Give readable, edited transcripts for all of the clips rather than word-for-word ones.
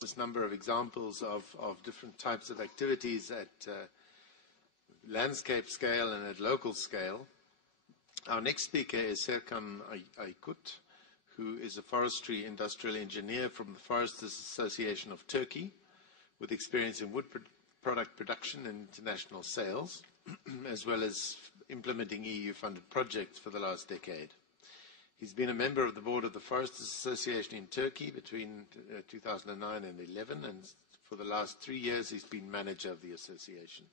this number of examples of different types of activities at landscape scale and at local scale. Our next speaker is Serkan Aykut, who is a forestry industrial engineer from the Foresters Association of Turkey, with experience in wood product production and international sales, as well as implementing EU-funded projects for the last decade. He's been a member of the board of the Foresters Association in Turkey between 2009 and 2011, and for the last 3 years he's been manager of the association.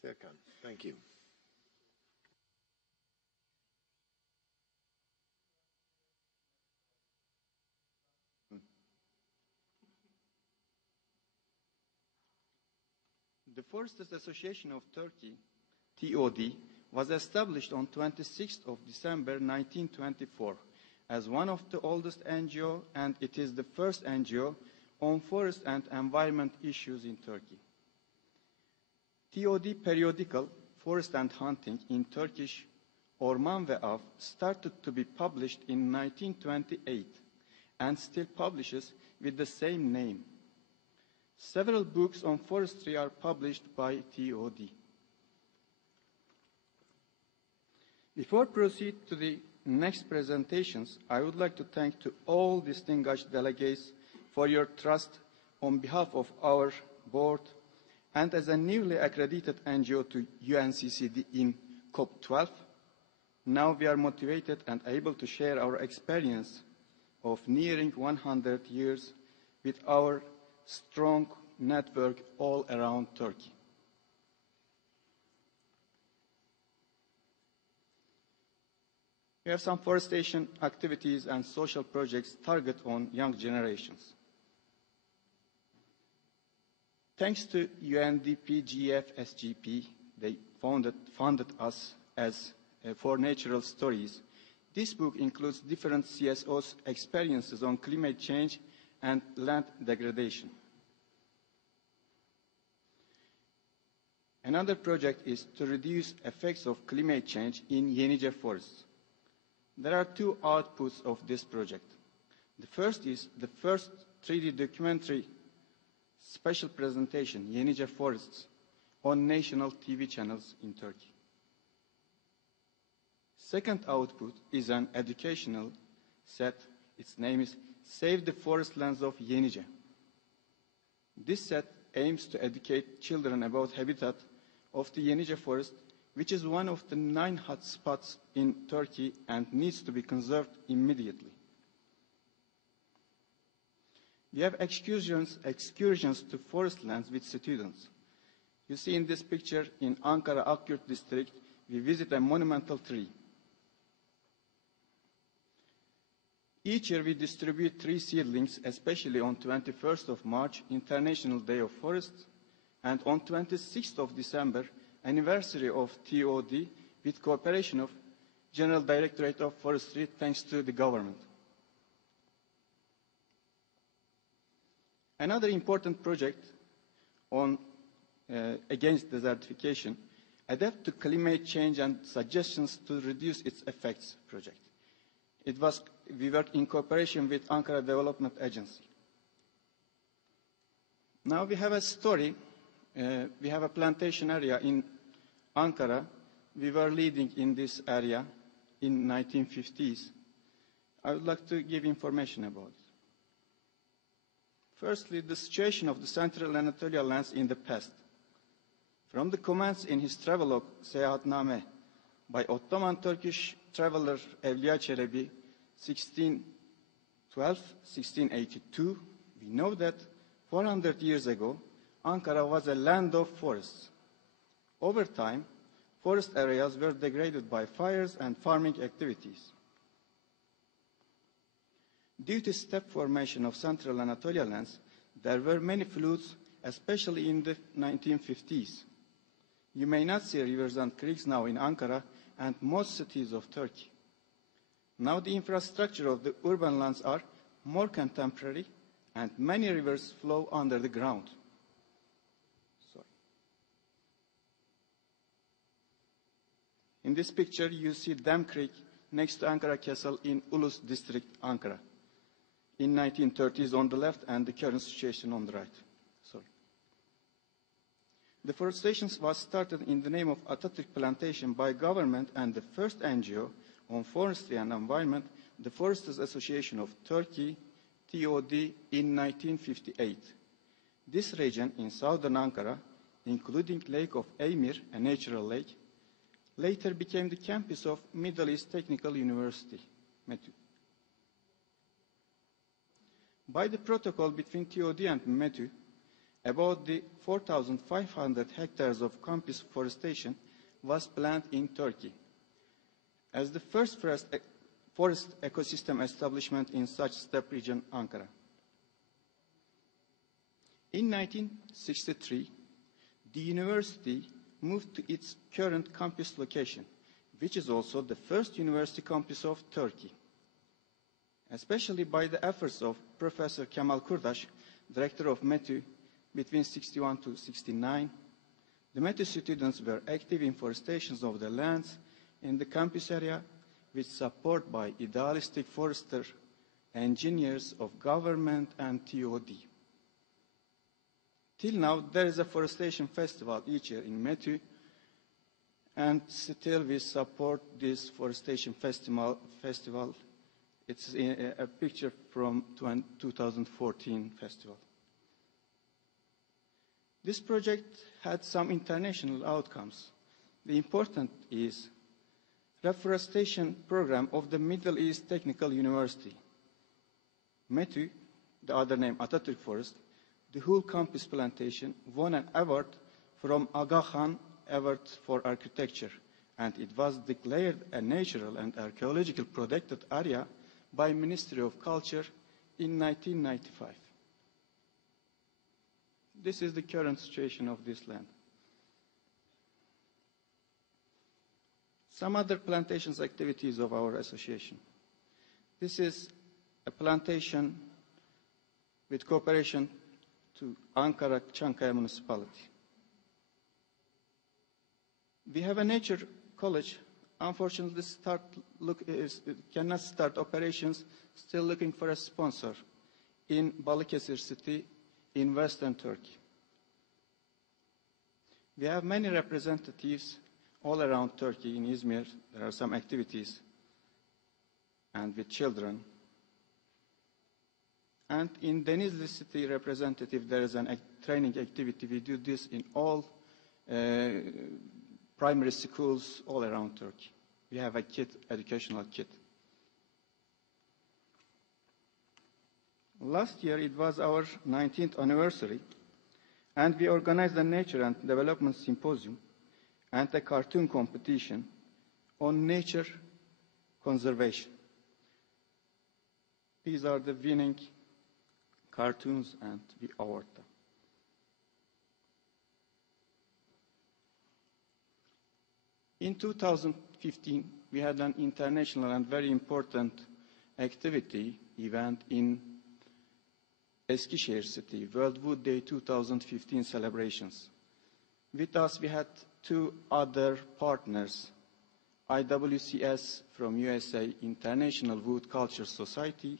Serkan, thank you. The Foresters Association of Turkey, TOD, was established on 26th of December 1924 as one of the oldest NGO, and it is the first NGO on forest and environment issues in Turkey. TOD periodical Forest and Hunting in Turkish Orman ve Av started to be published in 1928 and still publishes with the same name. Several books on forestry are published by TOD. Before proceed to the next presentations, I would like to thank to all distinguished delegates for your trust on behalf of our board and as a newly accredited NGO to UNCCD in COP3. Now we are motivated and able to share our experience of nearing 100 years with our strong network all around Turkey. We have some forestation activities and social projects target on young generations. Thanks to UNDP GF SGP, they funded us as for natural stories. This book includes different CSOs' experiences on climate change and land degradation. Another project is to reduce effects of climate change in Yenice forests. There are two outputs of this project. The first is the first 3D documentary special presentation, Yenice Forests, on national TV channels in Turkey. Second output is an educational set. Its name is Save the Forest Lands of Yenice. This set aims to educate children about habitat of the Yenice forest, which is one of the 9 hotspots in Turkey and needs to be conserved immediately. We have excursions to forest lands with students. You see in this picture in Ankara Akyurt district, we visit a monumental tree. Each year we distribute 3 seedlings, especially on 21st of March, International Day of Forests, and on 26th of December, anniversary of TOD, with cooperation of General Directorate of Forestry, thanks to the government. Another important project on against desertification, Adapt to Climate Change and Suggestions to Reduce Its Effects project. We work in cooperation with Ankara Development Agency. Now we have a story. We have a plantation area in Ankara. We were leading in this area in 1950s. I would like to give information about it. Firstly, the situation of the Central Anatolia lands in the past. From the comments in his travelogue, Seyahatname, by Ottoman Turkish traveler Evliya Çelebi, 1612-1682, we know that 400 years ago, Ankara was a land of forests. Over time, forest areas were degraded by fires and farming activities. Due to steppe formation of Central Anatolia lands, there were many floods, especially in the 1950s. You may not see rivers and creeks now in Ankara and most cities of Turkey. Now the infrastructure of the urban lands are more contemporary and many rivers flow under the ground. In this picture, you see Dam Creek next to Ankara Castle in Ulus district, Ankara. in 1930s on the left and the current situation on the right. Sorry. Deforestation was started in the name of Atatürk Plantation by government and the first NGO on forestry and environment, the Foresters Association of Turkey, TOD, in 1958. This region in southern Ankara, including Lake of Emir, a natural lake, later became the campus of Middle East Technical University, METÜ. By the protocol between TOD and METÜ, about the 4,500 hectares of campus forestation was planned in Turkey. As the first forest ecosystem establishment in such steppe region, Ankara. In 1963, the university moved to its current campus location, which is also the first university campus of Turkey. Especially by the efforts of Professor Kemal Kurdaş, director of METÜ, between 61 to 69, the METÜ students were active in forestations of the lands in the campus area, with support by idealistic forester engineers of government and TOD. Till now, there is a forestation festival each year in METÜ, and still we support this forestation festival. It's a picture from 2014 festival. This project had some international outcomes. The important is reforestation program of the Middle East Technical University. METÜ, the other name Atatürk Forest, the whole campus plantation won an award from Aga Khan Award for Architecture, and it was declared a natural and archaeological protected area by Ministry of Culture in 1995. This is the current situation of this land. Some other plantations activities of our association. This is a plantation with cooperation to Ankara Çankaya municipality. We have a nature college. Unfortunately, cannot start operations, still looking for a sponsor in Balıkesir city in western Turkey. We have many representatives all around Turkey. In Izmir, there are some activities, and with children. And in Denizli city representative, there is a training activity. We do this in all primary schools all around Turkey. We have a kit, educational kit. Last year, it was our 19th anniversary, and we organized a nature and development symposium and a cartoon competition on nature conservation. These are the winning cartoons, and we award them. In 2015, we had an international and very important activity event in Eskişehir City, World Wood Day 2015 celebrations. With us, we had two other partners, IWCS from USA, International Wood Culture Society,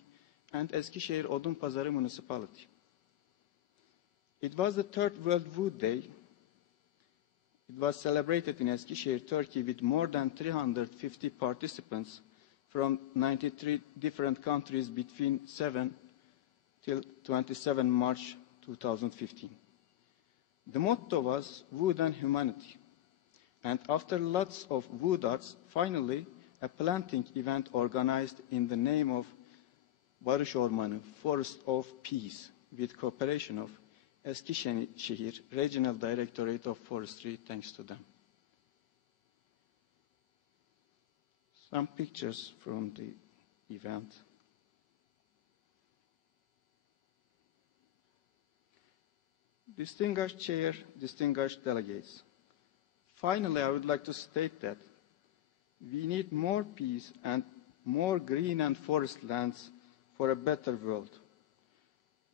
and Eskişehir Odunpazarı Municipality. It was the third World Wood Day. It was celebrated in Eskişehir, Turkey, with more than 350 participants from 93 different countries between 7 till 27 March 2015. The motto was Wood and Humanity. And after lots of wood arts, finally, a planting event organized in the name of Barış Ormanı, Forest of Peace, with cooperation of Eskişehir Regional Directorate of Forestry, thanks to them. Some pictures from the event. Distinguished Chair, distinguished delegates. Finally, I would like to state that we need more peace and more green and forest lands for a better world.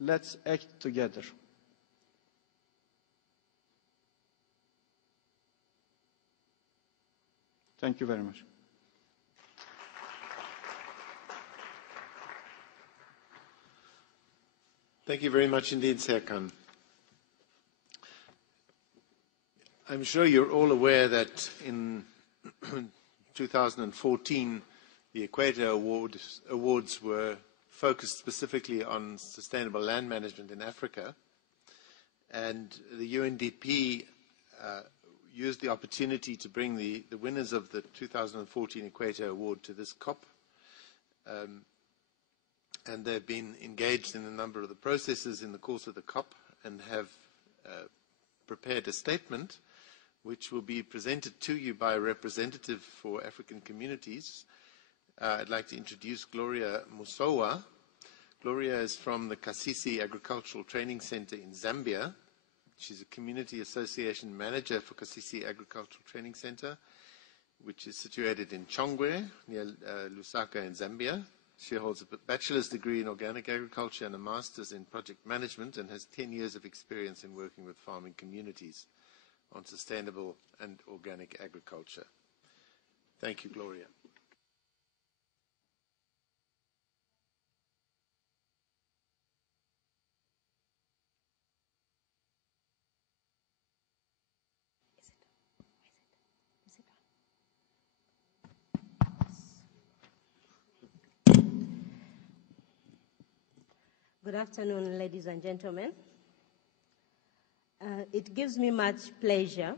Let's act together. Thank you very much. Thank you very much indeed, Serkan. I'm sure you're all aware that in 2014, the Equator Awards were focused specifically on sustainable land management in Africa. And the UNDP used the opportunity to bring the winners of the 2014 Equator Award to this COP. And they've been engaged in a number of the processes in the course of the COP and have prepared a statement which will be presented to you by a representative for African communities. I'd like to introduce Gloria Musowa. Gloria is from the Kasisi Agricultural Training Center in Zambia. She's a community association manager for Kasisi Agricultural Training Center, which is situated in Chongwe, near Lusaka in Zambia. She holds a bachelor's degree in organic agriculture and a master's in project management and has 10 years of experience in working with farming communities on sustainable and organic agriculture. Thank you, Gloria. Good afternoon, ladies and gentlemen. It gives me much pleasure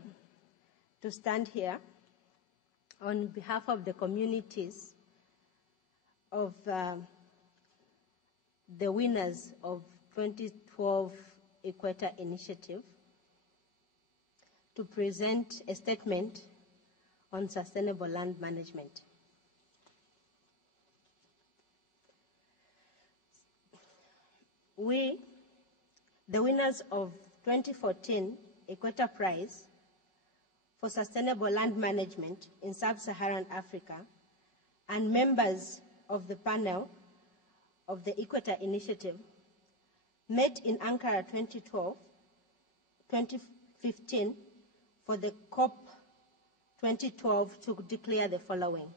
to stand here on behalf of the communities of the winners of 2012 Equator Initiative to present a statement on sustainable land management. We, the winners of 2014 Equator Prize for Sustainable Land Management in Sub-Saharan Africa, and members of the panel of the Equator Initiative, met in Ankara 2015 for the COP 2012 to declare the following.